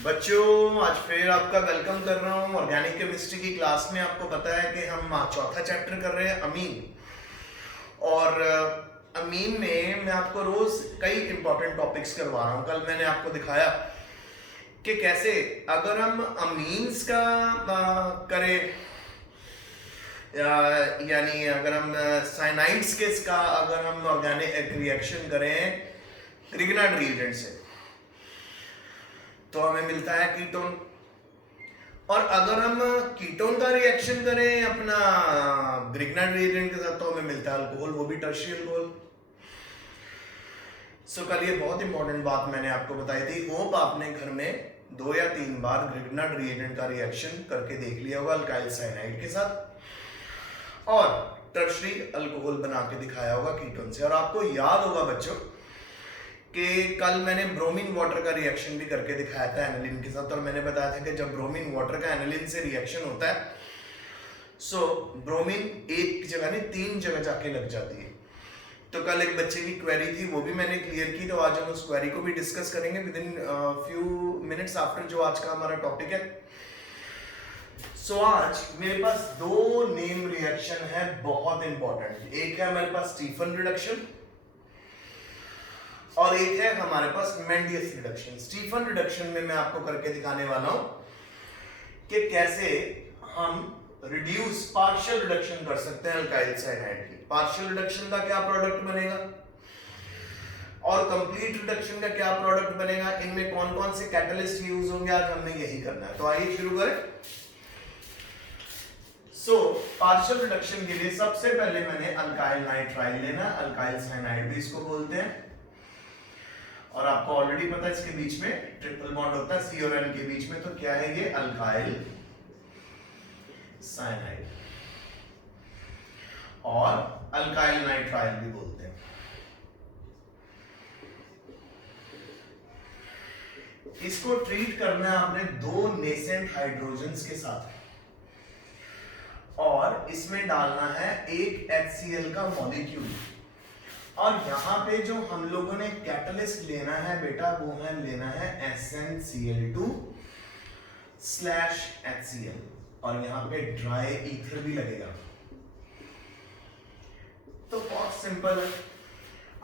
बच्चों, आज फिर आपका वेलकम कर रहा हूँ ऑर्गेनिक केमिस्ट्री की क्लास में। आपको पता है कि हम चौथा चैप्टर कर रहे हैं अमीन। और अमीन में मैं आपको रोज कई इंपॉर्टेंट टॉपिक्स करवा रहा हूँ। कल मैंने आपको दिखाया कि कैसे अगर हम अमीन्स का करें यानी अगर हम साइनाइड्स के का अगर हम ऑर्गेनिक रिएक्शन करें ग्रिग्नार्ड रिएजेंट से तो हमें मिलता है कीटोन। और अगर हम कीटोन का रिएक्शन करें अपना ग्रिग्नार्ड रिएजेंट के साथ तो हमें मिलता है अल्कोहल, वो भी टर्शियरी अल्कोहल। सो कल ये बहुत इंपॉर्टेंट बात मैंने आपको बताई थी। होप आपने घर में 2 या 3 बार ग्रिग्नार्ड रिएजेंट का रिएक्शन करके देख लिया होगा अल्काइल साइनाइड के साथ और टर्शियरी अल्कोहल बना के दिखाया होगा कीटोन से। और आपको याद होगा बच्चों कि कल मैंने ब्रोमीन वाटर का रिएक्शन भी करके दिखाया था एनालिन के साथ। और मैंने बताया था कि जब ब्रोमीन वाटर का एनालिन से रिएक्शन होता है सो ब्रोमीन एक जगह नहीं 3 जगह जाके लग जाती है। तो कल एक बच्चे की क्वेरी थी, वो भी मैंने क्लियर की। तो आज हम उस क्वेरी को भी डिस्कस करेंगे with in few minutes after जो आज का हमारा टॉपिक है। सो आज मेरे पास 2 नेम रिएक्शन है बहुत इंपॉर्टेंट। एक है हमारे पास स्टीफन रिडक्शन और एक है हमारे पास मेंडियस रिडक्शन। स्टीफन रिडक्शन में मैं आपको करके दिखाने वाला हूं कि कैसे हम रिड्यूस पार्शियल रिडक्शन कर सकते हैं अल्काइल साइनाइड की। पार्शियल रिडक्शन का क्या प्रोडक्ट बनेगा और कंप्लीट रिडक्शन का क्या प्रोडक्ट बनेगा, इनमें कौन कौन से कैटलिस्ट यूज होंगे, आज हमने यही करना है। तो आइए शुरू करें। पार्शियल रिडक्शन के लिए सबसे पहले मैंने अल्काइल नाइट्राइल लेना, अल्काइल साइनाइड भी इसको बोलते हैं। और आपको ऑलरेडी पता है इसके बीच में ट्रिपल बॉन्ड होता है सी और एन के बीच में। तो क्या है ये अल्काइल साइनाइड और अल्काइल नाइट्राइल भी बोलते हैं। इसको ट्रीट करना है आपने 2 नेसेंट हाइड्रोजन्स के साथ और इसमें डालना है एक HCl का मॉलिक्यूल। और यहां पे जो हम लोगों ने कैटलिस्ट लेना है बेटा वो है लेना है SnCl2/HCl और यहां पे ड्राई ईथर भी लगेगा। तो बहुत सिंपल है,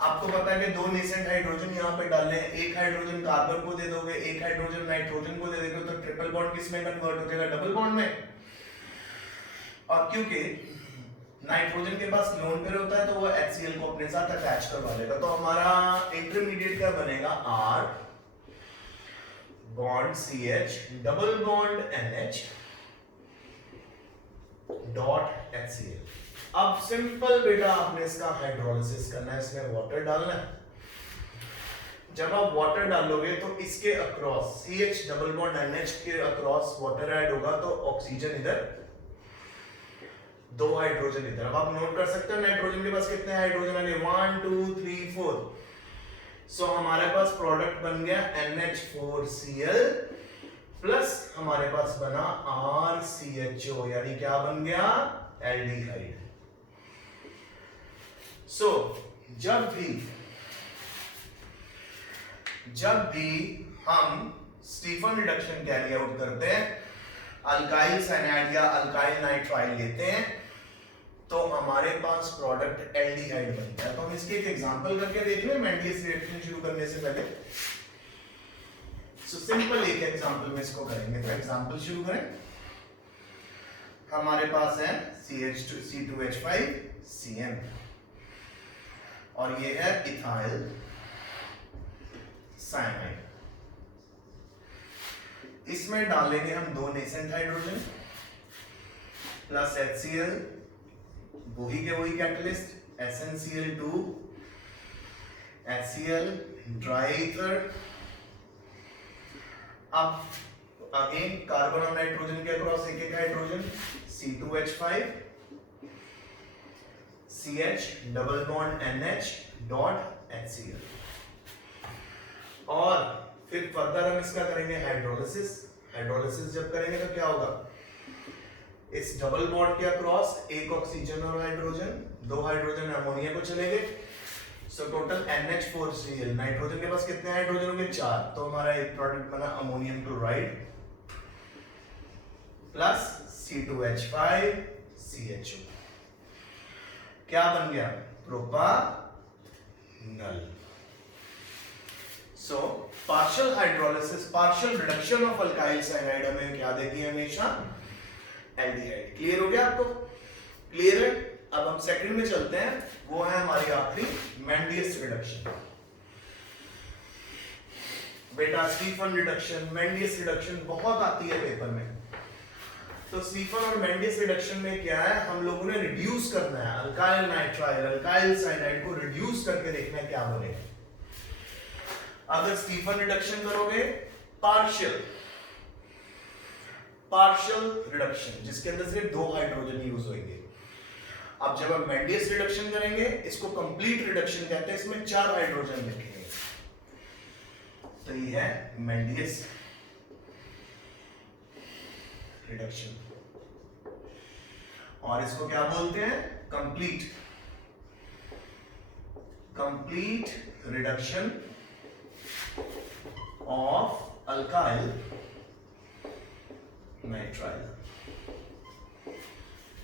आपको पता है कि 2 नेसेंट हाइड्रोजन यहां पे डालने हैं। एक हाइड्रोजन कार्बन को दे दोगे, एक हाइड्रोजन नाइट्रोजन को दे दोगे तो ट्रिपल बॉन्ड किस में कन्वर्ट हो जाएगा, डबल बॉन्ड में। और क्योंकि नाइट्रोजन के पास लोन पेयर होता है तो वो HCl को अपने साथ अटैच करवा लेगा। तो हमारा इंटरमीडिएट क्या बनेगा, R bond CH double bond NH dot HCl। अब सिंपल बेटा आपने इसका हाइड्रोलिसिस करना है, इसमें वाटर डालना है। जब आप वाटर डालोगे तो इसके across CH double bond NH के अक्रॉस वाटर ऐड होगा तो ऑक्सीजन इधर, 2 हाइड्रोजन इधर। अब आप नोट कर सकते हो नाइट्रोजन के पास कितने हाइड्रोजन आए, 1 2 3 4। सो हमारे पास प्रोडक्ट बन गया NH4Cl प्लस हमारे पास बना RCHO, यानी क्या बन गया, एल्डिहाइड। सो जब भी हम स्टीफन रिडक्शन कैरी आउट करते हैं, अल्काइल साइनाइड या अल्काइल नाइट्राइल लेते हैं तो हमारे पास प्रोडक्ट एल्डिहाइड बनता है। तो हम इसके एक एग्जांपल करके देख लें मेंडियस रिएक्शन शुरू करने से पहले। सो सिंपल एक एग्जांपल में इसको करेंगे। तो एग्जांपल शुरू करें। हमारे पास है C2H5Cn और ये है इथाइल साइनाइड। इसमें डालेंगे हम 2 नेसेंट हाइड्रोजन प्लस HCl, वही के वही catalyst SnCl2 HCl dry ether. अब अगेन कार्बन और नाइट्रोजन के अक्रॉस एक hydrogen C2H5 CH double bond NH dot HCl। और फिर फर्दर हम इसका करेंगे हाइड्रोलिसिस। हाइड्रोलिसिस जब करेंगे तो क्या होगा, इस डबल बॉन्ड के अक्रॉस एक ऑक्सीजन और हाइड्रोजन, 2 हाइड्रोजन अमोनिया को चले गए, सो टोटल NH4Cl, नाइट्रोजन के पास कितने हाइड्रोजन होंगे 4, तो हमारा एक प्रोडक्ट बना अमोनियम क्लोराइड प्लस C2H5CHO, क्या बन गया प्रोपानल। So partial hydrolysis, partial reduction of alkyl cyanide हमें क्या देगी हमेशा एल्डिहाइड। क्लियर हो गया आपको? क्लियर है? अब हम सेकंड में चलते हैं, वो है हमारी आखिरी मेंडियस रिडक्शन। बेटा स्टीफन रिडक्शन, मेंडियस रिडक्शन बहुत आती है पेपर में। तो स्टीफन और मेंडियस रिडक्शन में क्या है, हम लोगों ने रिड्यूस करना है अल्काइल नाइट्राइल अल्काइल साइनाइड को रिड्यूस करके देखना है क्या बनेगा। अगर स्टीफन रिडक्शन करोगे पार्शियल रिडक्शन जिसके अंदर सिर्फ 2 हाइड्रोजन यूज होंगे। अब जब हम मेंडियस रिडक्शन करेंगे इसको कंप्लीट रिडक्शन कहते हैं, इसमें 4 हाइड्रोजन लिखेंगे, तो ये है मेंडियस रिडक्शन। और इसको क्या बोलते हैं complete reduction of alkyl nitrile.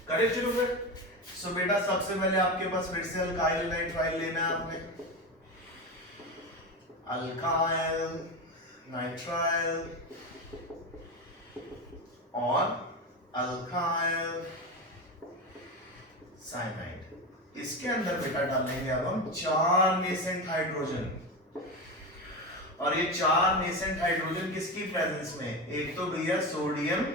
करें शुरू फिर। सो बेटा सबसे पहले आपके पास फिर से अल्काइल नाइट्राइल लेना है आपने, अल्काइल नाइट्राइल और अल्काइल साइनाइड। इसके अंदर बेटा डालेंगे अब हम 4 नेसेंट हाइड्रोजन, और ये 4 नेसेंट हाइड्रोजन किसकी प्रेजेंस में, एक तो भैया सोडियम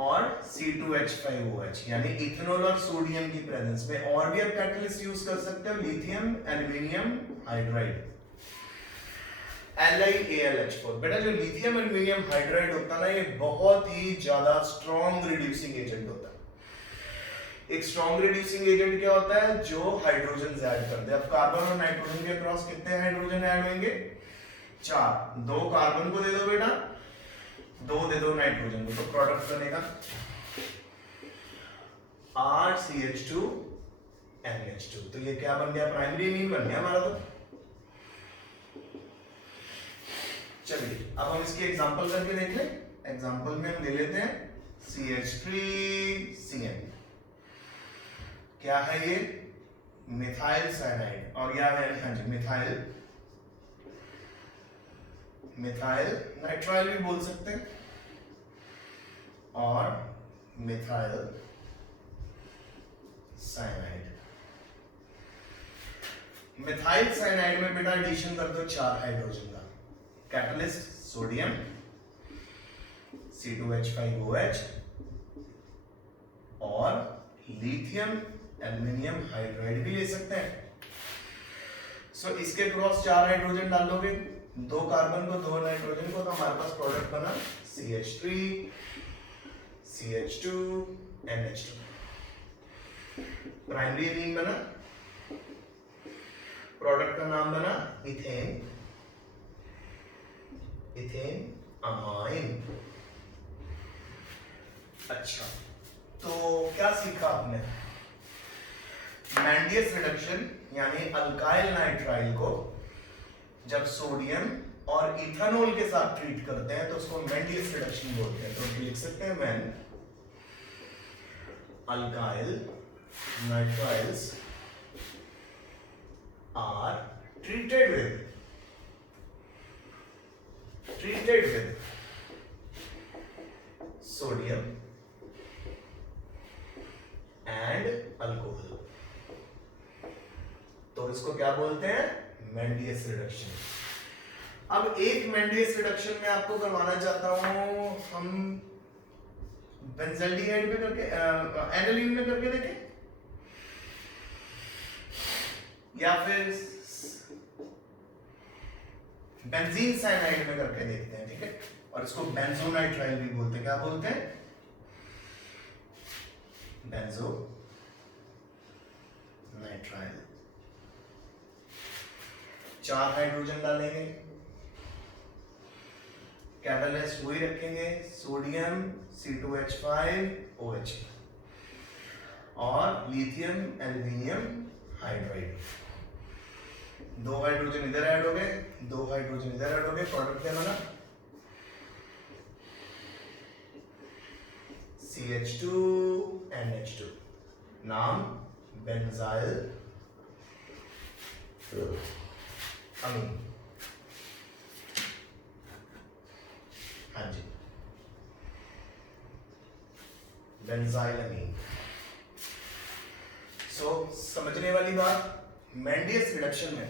और C2H5OH यानी इथेनॉल और सोडियम की प्रेजेंस में। और भी आप कैटलिस्ट यूज कर सकते हो, लिथियम एल्यूमिनियम हाइड्राइड LiAlH4। बेटा जो लिथियम एल्यूमिनियम हाइड्राइड होता है ना, ये बहुत ही ज्यादा स्ट्रॉन्ग रिड्यूसिंग एजेंट होता है। एक स्ट्रॉन्ग रिड्यूसिंग एजेंट क्या होता है, जो हाइड्रोजन ऐड कर दे। अब कार्बन और नाइट्रोजन के क्रॉस कितने हाइड्रोजन ऐड होंगे 4, 2 कार्बन को दे दो बेटा, 2 दे दो नाइट्रोजन को, तो प्रोडक्ट बनेगा RCH2NH2। तो ये क्या बन गया, प्राइमरी अमीन बन गया हमारा। तो चलिए अब हम इसकी एग्जांपल करके देख लें। एग्जांपल में हम ले लेते हैं CH3CN। क्या है ये, मिथाइल साइनाइड, और क्या है, हाँ जी मिथाइल नाइट्राइल भी बोल सकते हैं, और मिथाइल साइनाइड। मिथाइल साइनाइड में बेटा एडिशन कर दो 4 हाइड्रोजन का, कैटलिस्ट सोडियम C2H5OH और लिथियम एल्यूमिनियम हाइड्राइड भी ले सकते हैं। सो इसके क्रॉस 4 हाइड्रोजन डालोगे, 2 कार्बन को 2 नाइट्रोजन को, तो हमारे पास प्रोडक्ट बना CH3 CH2 NH2। Primary amine बना, प्रोडक्ट का नाम बना इथेन अमाइन। अच्छा, तो क्या सीखा आपने, मेंडियस रिडक्शन यानी अल्काइल नाइट्राइल को जब सोडियम और इथेनॉल के साथ ट्रीट करते हैं तो उसको मेंडियस रिडक्शन बोलते हैं। तो लिख सकते हैं when alkyl nitriles are treated with sodium and alcohol, तो इसको क्या बोलते हैं, मेंडियस रिडक्शन। अब एक मेंडियस रिडक्शन में आपको करवाना चाहता हूं हम बेंजल्डिहाइड में करके, एनालिन में करके देखें, या फिर बेंजीन साइनाइड में करके देखते हैं, ठीक है। और इसको बेंजोनाइट्राइल भी बोलते हैं, क्या बोलते हैं, बेंजोनाइट्राइल। 4 हाइड्रोजन डालेंगे, कैटलिस्ट वही रखेंगे सोडियम C2H5OH और लिथियम एल्यूमिनियम हाइड्राइड, 2 हाइड्रोजन इधर ऐड हो गए, 2 हाइड्रोजन इधर ऐड हो गए, प्रोडक्ट क्या बना CH2NH2, नाम बेंजाइल अमीन। हाँ जी, बेंजाइल अमीन। सो समझने वाली बात, मेंडियस रिडक्शन में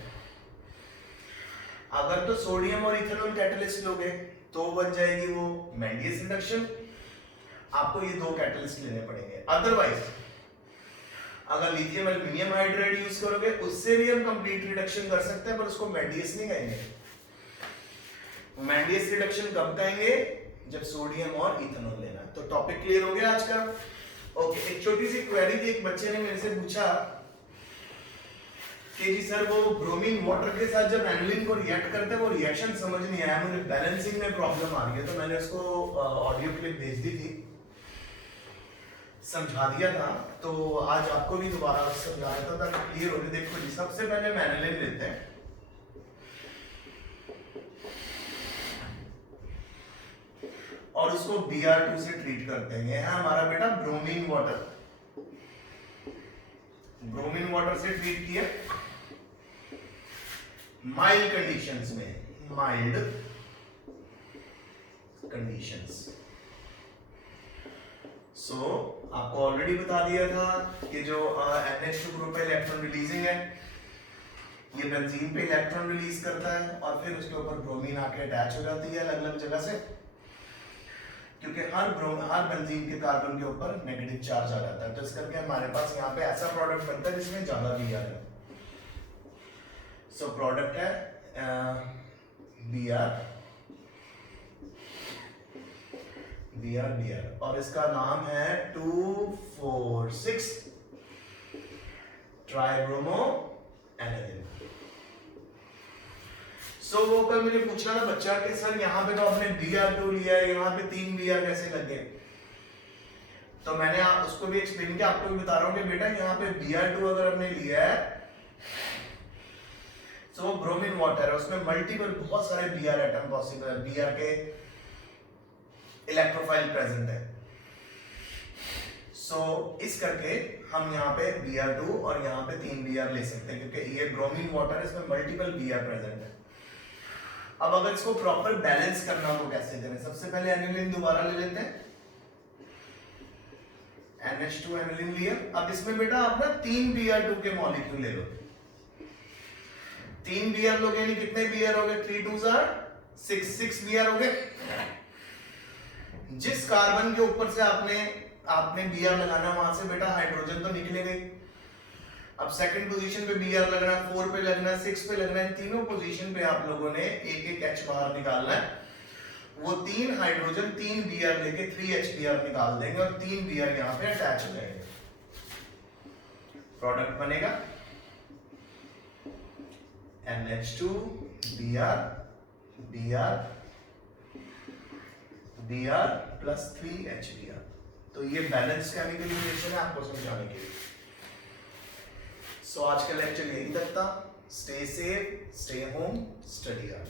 अगर तो सोडियम और इथेनॉल कैटलिस्ट लोगे तो बन जाएगी वो मेंडियस रिडक्शन, आपको ये 2 कैटलिस्ट लेने पड़ेंगे। अदरवाइज अगर लिथियम एल्यूमिनियम हाइड्राइड यूज करोगे उससे भी हम कंप्लीट रिडक्शन कर सकते हैं, पर उसको मेंडियस नहीं कहेंगे। मेंडियस रिडक्शन कब कहेंगे, जब सोडियम और इथेनॉल लेना। तो टॉपिक क्लियर हो गया आज का। ओके, एक छोटी सी क्वेरी थी, एक बच्चे ने मेरे से पूछा कि जी सर वो ब्रोमीन वाटर के साथ जब एनिलीन को रिएक्ट करते हैं वो रिएक्शन समझ नहीं आया, मुझे बैलेंसिंग में प्रॉब्लम आ रही है। तो मैंने उसको ऑडियो क्लिप भेज दी थी, समझा दिया था, तो आज आपको भी दोबारा समझा रहा था ताकि क्लियर हो जाए। देखो जी, सबसे पहले हम एनिलीन लेते हैं, और उसको Br2 से ट्रीट करते हैं। यह है हमारा बेटा ब्रोमीन वाटर, ब्रोमीन वाटर से ट्रीट किया माइल्ड कंडीशंस में, माइल्ड कंडीशंस। सो आपको ऑलरेडी बता दिया था कि जो NH2 ग्रुप है इलेक्ट्रॉन रिलीजिंग है, ये बेंजीन पे इलेक्ट्रॉन रिलीज करता है और फिर उसके ऊपर ब्रोमीन आके अटैच हो जाती है अलग अलग जगह से, क्योंकि हर बेंजीन के कार्बन के ऊपर नेगेटिव चार्ज आ जाता है। तो इस करके हमारे पास यहाँ पे ऐसा प्रोडक्ट बनता है जिसमें ज्यादा Br है। सो प्रोडक्ट है Br, और इसका नाम है 2,4,6 ट्राइब्रोमो एनिलीन। सो वो कल मुझे पूछना था बच्चा कि सर यहाँ पे तो आपने Br2 लिया है, यहाँ पे 3 Br कैसे लग गए। तो मैंने उसको भी एक्सप्लेन किया, आपको भी बता रहा हूँ कि बेटा यहाँ पे Br2 अगर हमने लिया है तो वो ब्रोमीन वाटर है, उसमें मल्टीपल बहुत सारे Br एटम पॉसिबल है, Br के इलेक्ट्रोफाइल प्रेजेंट है। सो इस करके हम यहाँ पे Br2 और यहाँ पे 3 Br ले सकते हैं, क्योंकि ये ब्रोमीन वाटर है, इसमें मल्टीपल Br प्रेजेंट है। अब अगर इसको प्रॉपर बैलेंस करना हो तो कैसे करें, सबसे पहले एनिलीन दोबारा ले लेते हैं, NH2 एनिलीन लिया। अब इसमें बेटा आप ना 3 Br2 के मॉलिक्यूल ले लो, 3 Br लोगे यानी कितने Br हो गए, 3 2s are 6 Br हो गए। जिस कार्बन के ऊपर से आपने Br लगाना वहां से बेटा हाइड्रोजन तो निकलेगा ही। अब सेकंड पोजीशन पे Br लगना, 4 पे लगना, 6 पे लगना, इन तीनों पोजीशन पे आप लोगों ने एक एक H बाहर निकालना है। वो 3 हाइड्रोजन 3 Br लेके 3 HBr निकाल देंगे और 3 Br यहाँ पे अटैच हो जाएंगे, प्रोडक्ट बनेगा NH2 Br Br plus 3 HBr। तो ये बैलेंस केमिकल रिएक्शन है आपको समझाने के लिए। सो आज का लेक्चर यही तक था। Stay safe, stay home, study hard.